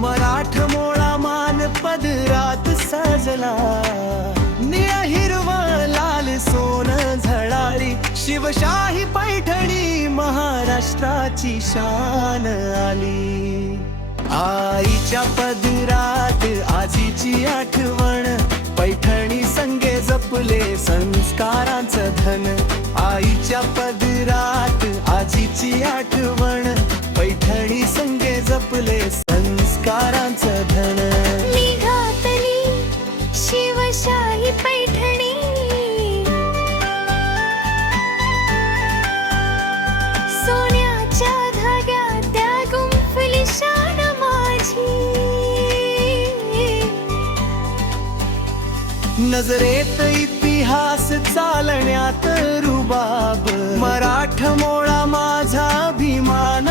मराठमोळा मान पदरात सजला, निळा हिरवा लाल सोन झळाळी, शिवशाही पैठणी महाराष्ट्राची शान आली. आईच्या पदरात आजीची आठवण, पैठणी संगे जपले संस्कारांचं धन. आईच्या पदरात आजीची आठवण, पैठणी संगे जपले संस्कारांचं धन. निघातली शिवशाही पैठणी, सोन्याच्या धाग्यात त्या गुंफली शान माझी. नजरेत इतिहास चालण्यात रुबाब, मराठमोळा माझा अभिमान.